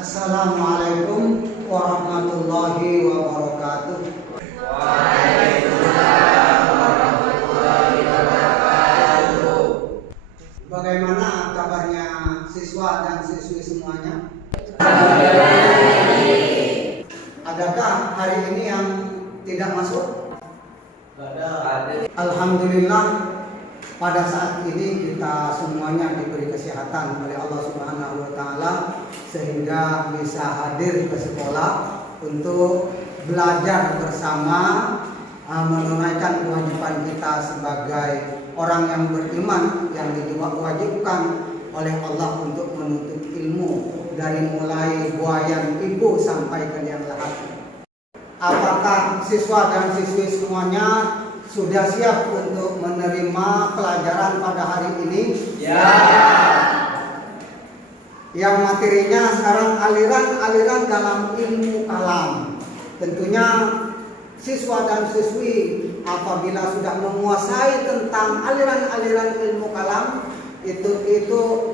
Assalamualaikum warahmatullahi wabarakatuh. Waalaikumsalam warahmatullahi wabarakatuh. Bagaimana kabarnya siswa dan siswi semuanya? Adakah hari ini yang tidak masuk? Ada. Alhamdulillah, pada saat ini kita semuanya diberi kesehatan oleh Allah Subhanahu wa taala sehingga bisa hadir ke sekolah untuk belajar bersama, menunaikan kewajiban kita sebagai orang yang beriman yang diwajibkan oleh Allah untuk menuntut ilmu dari mulai buayan ibu sampai ke liang lahat. Apakah siswa dan siswi semuanya sudah siap untuk menerima pelajaran pada hari ini? Ya. Yang materinya sekarang aliran-aliran dalam ilmu kalam. Tentunya siswa dan siswi apabila sudah menguasai tentang aliran-aliran ilmu kalam, itu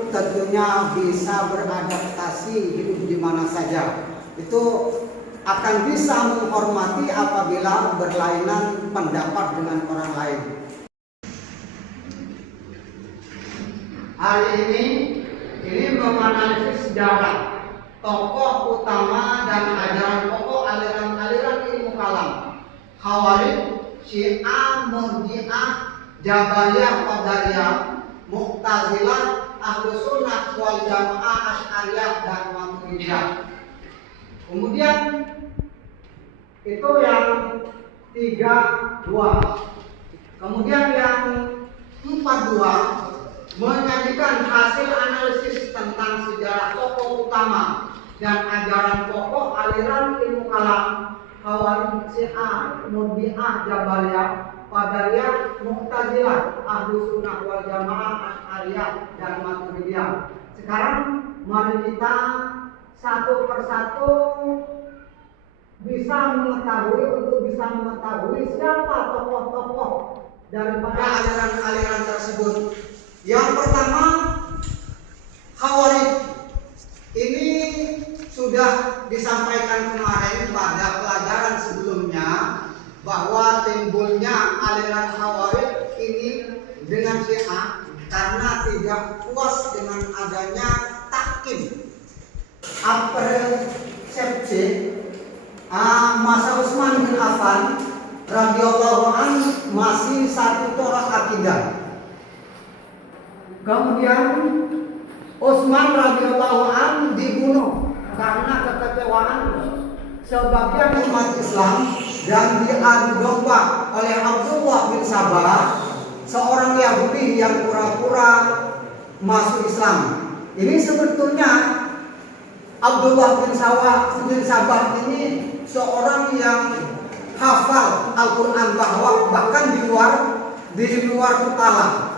tentunya bisa beradaptasi hidup di mana saja. Itu akan bisa menghormati apabila berlainan pendapat dengan orang lain. Hari ini menganalisis sejarah tokoh utama dan ajaran pokok aliran-aliran ilmu kalam: Khawarij, Syiah, Murji'ah, Jabariyah, Qadariyah, Mu'tazilah, Ahlus Sunnah wal Jamaah, Asy'ariyah dan Maturidiyah. Kemudian itu yang 32. Kemudian yang 42 menyajikan hasil analisis tentang sejarah tokoh utama dan ajaran pokok aliran ilmu kalam: Khawarij, Syiah, Murji'ah, Jabariyah, Qadariyah, Mu'tazilah, Ahlus Sunnah wal Jamaah, Asy'ariyah dan Maturidiyah. Sekarang mari kita satu persatu bisa mengetahui siapa tokoh-tokoh daripada aliran-aliran tersebut. Yang pertama, Khawarij. Ini sudah disampaikan kemarin pada pelajaran sebelumnya bahwa timbulnya aliran Khawarij ini dengan Syiah karena tidak puas dengan adanya tahkim. Persepsi masa Utsman bin Affan radhiyallahu anhu masih satu corak akidah. Kemudian Utsman radhiyallahu anhu dibunuh karena kekecewaan sebagian umat Islam dan diadu domba oleh Abdullah bin Sabah, seorang Yahudi yang pura-pura masuk Islam. Ini sebetulnya Abdullah bin Sabah ini seorang yang hafal Al-Quran, bahkan di luar kepala.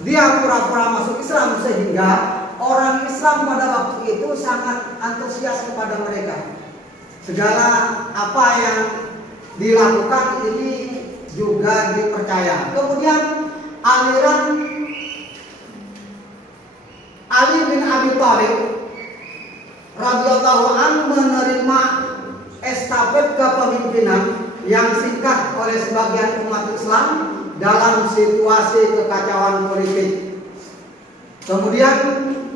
Dia pura-pura masuk Islam sehingga orang Islam pada waktu itu sangat antusias kepada mereka. Segala apa yang dilakukan ini juga dipercaya. Kemudian aliran Ali bin Abi Thalib radhiyallahu anhu menerima estafet kepemimpinan yang singkat oleh sebagian umat Islam dalam situasi kekacauan politik. Kemudian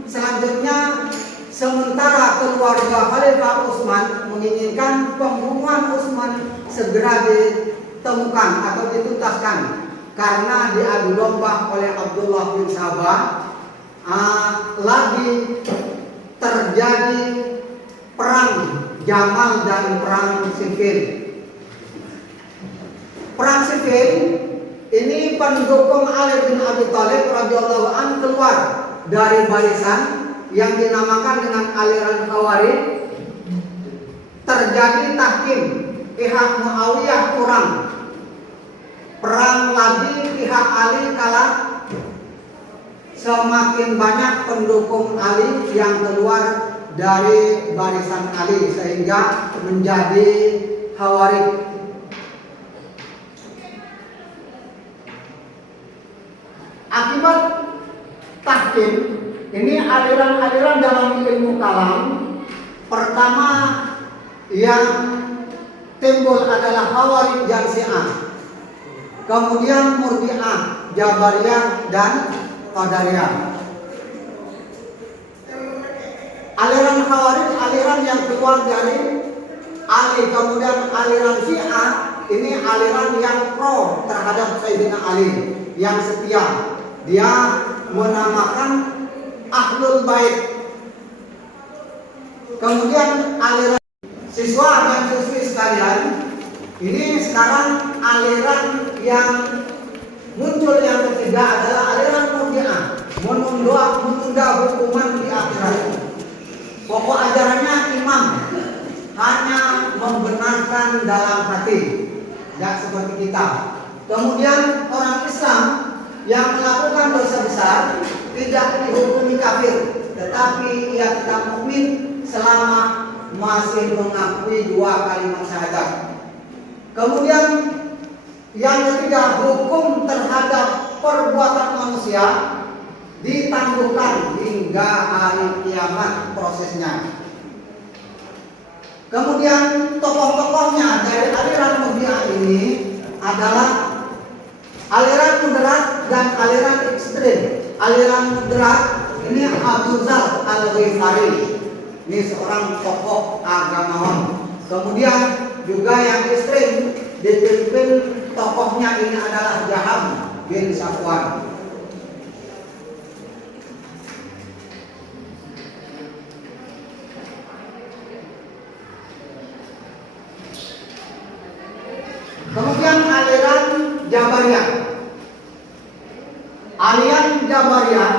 selanjutnya, sementara keluarga Khalifah Utsman menginginkan pembunuhan Utsman segera ditemukan atau dituntaskan karena diadu domba oleh Abdullah bin Sabah, lagi terjadi perang Jamal dan perang Siffin. Perang Siffin ini pendukung Ali bin Abi Thalib radhiyallahu anhu keluar dari barisan yang dinamakan dengan aliran Khawarij. Terjadi tahkim, pihak Muawiyah kurang. Perang lagi, pihak Ali kalah. Semakin banyak pendukung Ali yang keluar dari barisan Ali sehingga menjadi Khawarij. Akibat tahkim, ini aliran-aliran dalam ilmu kalam Pertama yang timbul adalah Khawarij dan Syiah. Kemudian Murji'ah, Jabariyah dan Qadariyah. Aliran Khawarij aliran yang keluar dari Ali, kemudian aliran Syiah ini aliran yang pro terhadap Sayyidina Ali, yang setia. Dia menamakan Ahlul Bait. Kemudian aliran siswa dan siswi sekalian, ini sekarang aliran yang muncul yang ketiga adalah aliran Murji'ah, menunda hukuman di akhirat. Pokok ajarannya imam hanya membenarkan dalam hati, tidak seperti kita. Kemudian orang Islam yang melakukan dosa besar tidak dihukumi kafir, tetapi ia tetap mukmin selama masih mengakui dua kalimat syahadat. Kemudian yang ketiga, hukum terhadap perbuatan manusia ditangguhkan hingga hari kiamat prosesnya. Kemudian tokoh-tokohnya dari aliran Murji'ah ini adalah aliran moderat dan aliran ekstrem. Aliran moderat ini Abu Dzar Al-Ghifari, ini seorang tokoh agamawan. Kemudian juga yang ekstrem dipimpin tokohnya ini adalah Jaham bin Safwan. Kemudian aliran Jabariyah. Aliran Jabariyah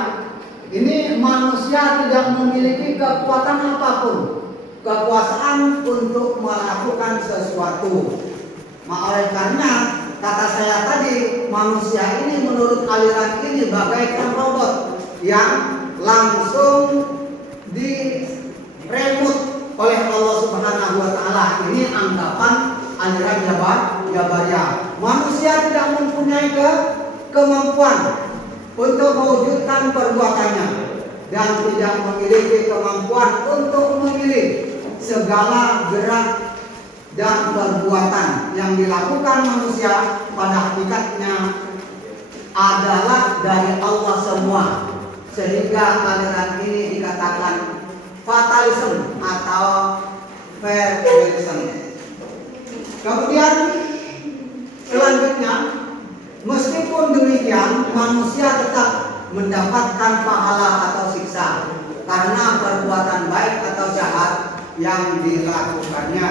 ini manusia tidak memiliki kekuatan apapun, kekuasaan untuk melakukan sesuatu. Oleh karena kata saya tadi, manusia ini menurut aliran ini bagaikan robot yang langsung diremut oleh Allah Subhanahu wa taala. Ini anggapan aliran Jabariyah. Manusia tidak mempunyai kemampuan untuk mewujudkan perbuatannya dan tidak memiliki kemampuan untuk memilih segala gerak dan perbuatan yang dilakukan manusia pada hakikatnya adalah dari Allah semua. Sehingga aliran ini dikatakan fatalism atau fatalism. Kemudian selanjutnya, meskipun demikian manusia tetap mendapatkan pahala atau siksa karena perbuatan baik atau jahat yang dilakukannya.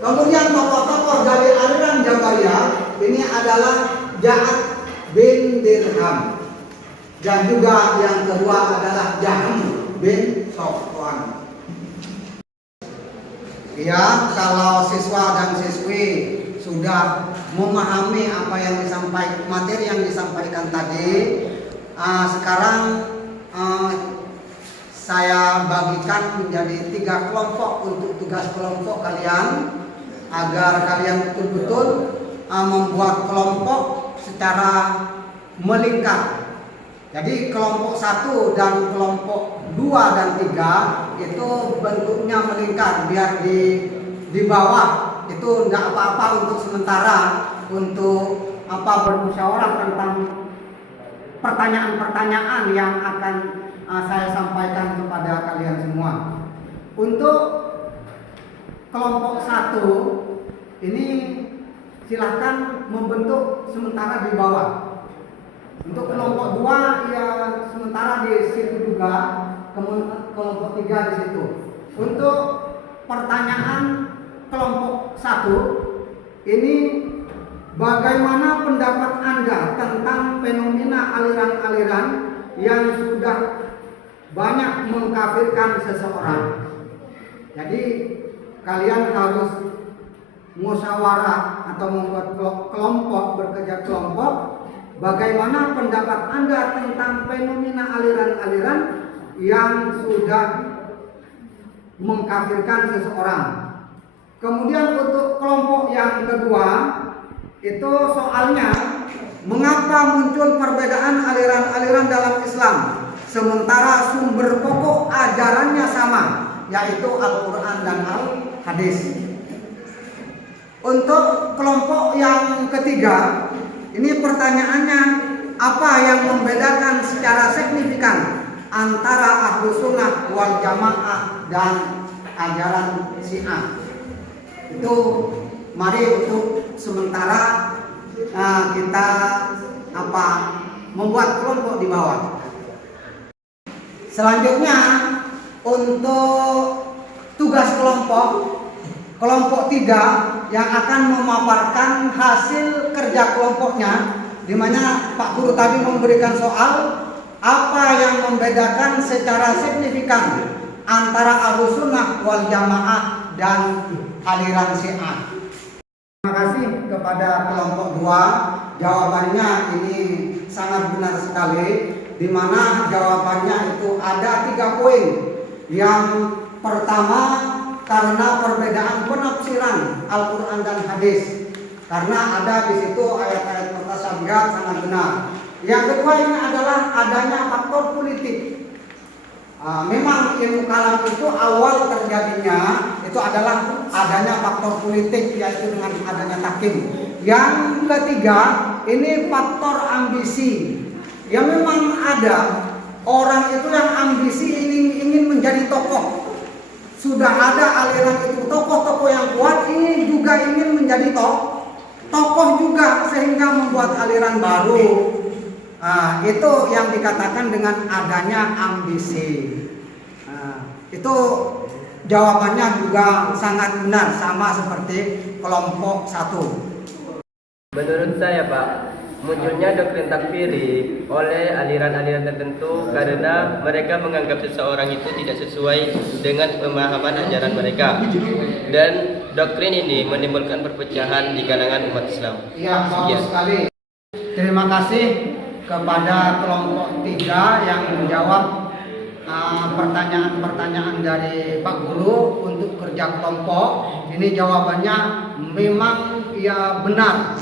Kemudian tokoh-tokoh dari aliran Jabariyah ini adalah Ja'ad bin Dirham, dan juga yang kedua adalah Jahm bin Safwan. Ya, kalau siswa dan siswi sudah memahami apa yang disampaikan, materi yang disampaikan tadi, sekarang saya bagikan menjadi 3 kelompok untuk tugas kelompok kalian, agar kalian betul-betul membuat kelompok secara melingkar. Jadi kelompok 1 dan kelompok 2 dan 3 itu bentuknya melingkar, biar di bawah itu tidak apa-apa untuk sementara, untuk bermusyawarah tentang pertanyaan-pertanyaan yang akan saya sampaikan kepada kalian semua. Untuk kelompok 1 ini silahkan membentuk sementara di bawah. Untuk kelompok 2 ya sementara di situ juga, kemudian kelompok 3 di situ. Untuk pertanyaan kelompok 1 ini, bagaimana pendapat Anda tentang fenomena aliran-aliran yang sudah banyak mengkafirkan seseorang? Jadi kalian harus musyawarah atau membuat kelompok, bekerja kelompok. Bagaimana pendapat Anda tentang fenomena aliran-aliran yang sudah mengkafirkan seseorang? Kemudian untuk kelompok yang kedua, itu soalnya mengapa muncul perbedaan aliran-aliran dalam Islam sementara sumber pokok ajarannya sama, yaitu Al-Quran dan Al-Hadis. Untuk kelompok yang ketiga, ini pertanyaannya, apa yang membedakan secara signifikan antara Ahlus Sunnah wal Jamaah dan ajaran Syiah? Itu mari untuk sementara kita membuat kelompok di bawah. Selanjutnya untuk tugas kelompok 3 yang akan memaparkan hasil kerja kelompoknya, di mana Pak Guru tadi memberikan soal apa yang membedakan secara signifikan antara Ahlus Sunnah wal Jamaah dan aliran Syiah. Terima kasih kepada kelompok 2. Jawabannya ini sangat benar sekali, di mana jawabannya itu ada 3 poin. Yang pertama, karena perbedaan penafsiran Al-Quran dan Hadis, karena ada di situ ayat-ayat mutasyabihat sangat benar. Yang kedua, ini adalah adanya faktor politik. Memang ilmu kalam itu awal terjadinya itu adalah adanya faktor politik, yaitu dengan adanya tahkim. Yang ketiga, ini faktor ambisi. Ya memang ada orang itu yang ambisi ingin menjadi tokoh. Sudah ada aliran itu, tokoh-tokoh yang kuat ini juga ingin menjadi tokoh juga, sehingga membuat aliran baru. Itu yang dikatakan dengan adanya ambisi. Itu jawabannya juga sangat benar, sama seperti kelompok 1. Menurut saya, Pak, munculnya doktrin takfiri oleh aliran-aliran tertentu karena mereka menganggap seseorang itu tidak sesuai dengan pemahaman ajaran mereka, dan doktrin ini menimbulkan perpecahan di kalangan umat Islam. Iya, bagus sekali. Terima kasih kepada kelompok 3 yang menjawab pertanyaan-pertanyaan dari Pak Guru untuk kerja kelompok. Ini jawabannya memang ya benar,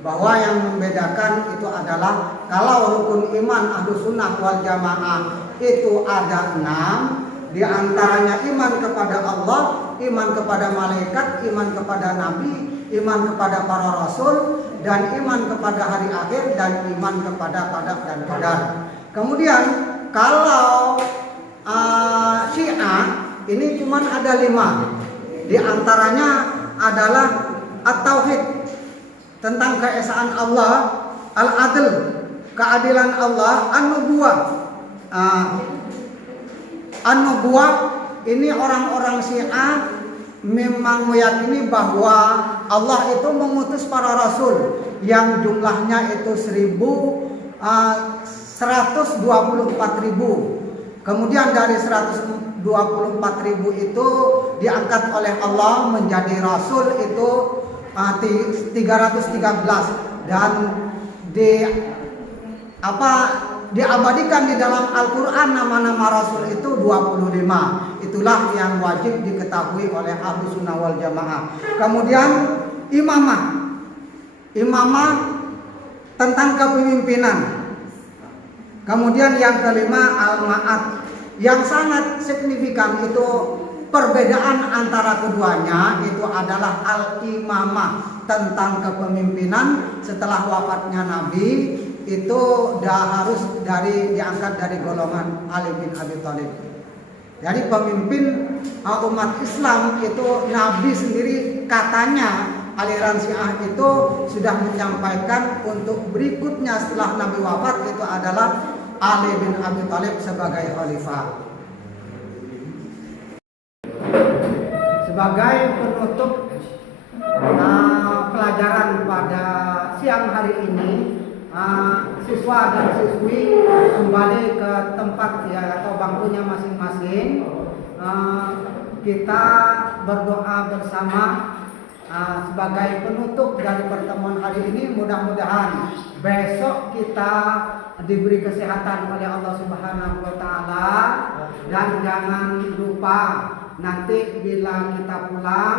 bahwa yang membedakan itu adalah kalau rukun iman Ahlus Sunnah wal Jamaah itu ada 6, di antaranya iman kepada Allah, iman kepada malaikat, iman kepada nabi, iman kepada para rasul, dan iman kepada hari akhir, dan iman kepada qada dan qadar. Kemudian kalau Syiah ini cuma ada 5, di antaranya adalah at-tauhid, tentang keesaan Allah, al-adl, keadilan Allah, an-nubuwah. Ini orang-orang Syiah memang meyakini bahwa Allah itu mengutus para rasul yang jumlahnya itu 124.000. Kemudian dari 124.000 itu diangkat oleh Allah menjadi rasul itu 313, dan diabadikan di dalam Al-Quran nama-nama rasul itu 25. Itulah yang wajib diketahui oleh Ahlus Sunnah wal Jamaah. Kemudian imamah tentang kepemimpinan. Kemudian yang kelima, al-ma'ad. Yang sangat signifikan itu perbedaan antara keduanya itu adalah al-imamah, tentang kepemimpinan setelah wafatnya Nabi itu harus diangkat dari golongan Ali bin Abi Thalib. Jadi pemimpin umat Islam itu Nabi sendiri, katanya aliran Syiah itu sudah menyampaikan untuk berikutnya setelah Nabi wafat itu adalah Ali bin Abi Thalib sebagai khalifah. Sebagai penutup pelajaran pada siang hari ini, siswa dan siswi kembali ke tempat atau bangkunya masing-masing. Kita berdoa bersama sebagai penutup dari pertemuan hari ini. Mudah-mudahan besok kita diberi kesehatan oleh Allah Subhanahu wa taala, dan jangan lupa nanti bila kita pulang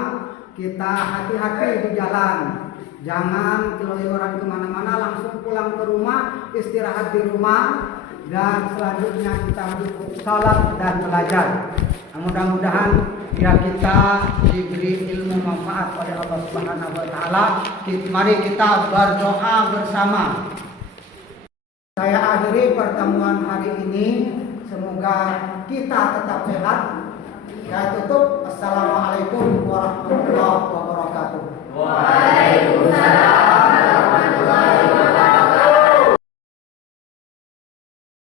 kita hati-hati di jalan. Jangan keluyuran kemana-mana, langsung pulang ke rumah, istirahat di rumah, dan selanjutnya kita sholat dan belajar. Mudah-mudahan ya kita diberi ilmu manfaat oleh Allah Subhanahu wa taala. Mari kita berdoa bersama. Saya akhiri pertemuan hari ini. Semoga kita tetap sehat. Saya tutup. Assalamualaikum warahmatullahi wabarakatuh.